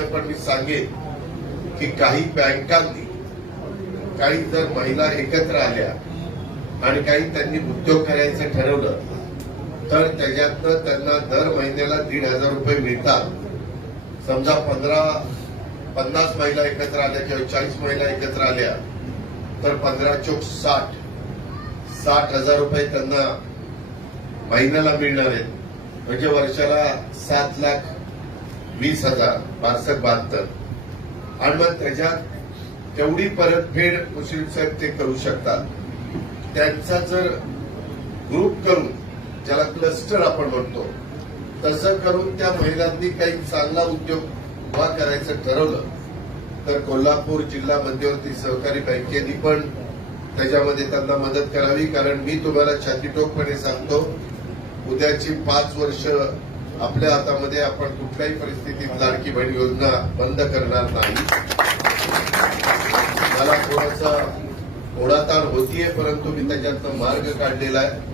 तर पण मी सांगेन की काही बँकांनी काही जर महिला एकत्र आल्या आणि काही त्यांनी उद्योग करायचं ठरवलं तर त्याच्यातनं त्यांना दर महिन्याला दीड हजार रुपये मिळतात. समजा पंधरा पन्नास महिला एकत्र आल्या किंवा चाळीस महिला एकत्र आल्या तर पंधरा चोक साठ साठ हजार रुपये त्यांना महिन्याला मिळणार आहेत. म्हणजे वर्षाला सात लाख वीस हजार बासष्ट बहात्तर. आणि मग त्याच्यात तेवढी परतफेड मुश्रीफ साहेब ते करू शकतात. त्यांचा जर ग्रुप करून ज्याला क्लस्टर आपण म्हणतो तसं करून त्या महिलांनी काही चांगला उद्योग उभा करायचं ठरवलं तर कोल्हापूर जिल्हा मध्यवर्ती सहकारी बँकेनी पण त्याच्यामध्ये त्यांना मदत करावी. कारण मी तुम्हाला छातीटोकपणे सांगतो उद्याची पाच वर्ष आपल्या हातामध्ये आपण कुठल्याही परिस्थितीत लाडकी बहीण योजना बंद करणार नाही. मला थोडासा ओढाताण होतीये परंतु मी त्याच्यातनं मार्ग काढलेला आहे.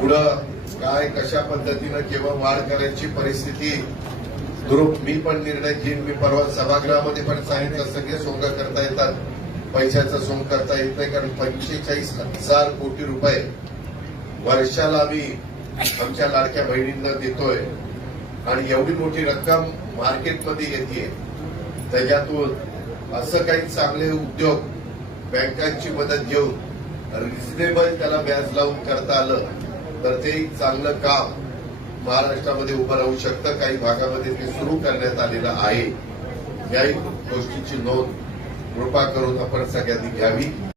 पुढं काय कशा पद्धतीनं केव्हा वाढ करायची परिस्थिती ग्रुप मी पण निर्णय घेईन मी परवा सभागृहामध्ये पण सांगितलं सगळे सोंग करता येतात. पैशाचा सोंग करता येत नाही कारण पंचेचाळीस हजार कोटी रुपये वर्षाला आम्ही आमच्या लाडक्या बहिणींना देतोय. आणि एवढी मोठी रक्कम मार्केटमध्ये येते त्याच्यातून असं काही चांगले उद्योग बँकांची मदत घेऊन रिझनेबल त्याला व्याज लावून करता आलं तर ते एक चांगलं काम महाराष्ट्रामध्ये उभं राहू शकतं. काही भागामध्ये ते सुरू करण्यात आलेलं आहे. याही गोष्टीची नोंद कृपा करून आपण सगळ्यांनी घ्यावी.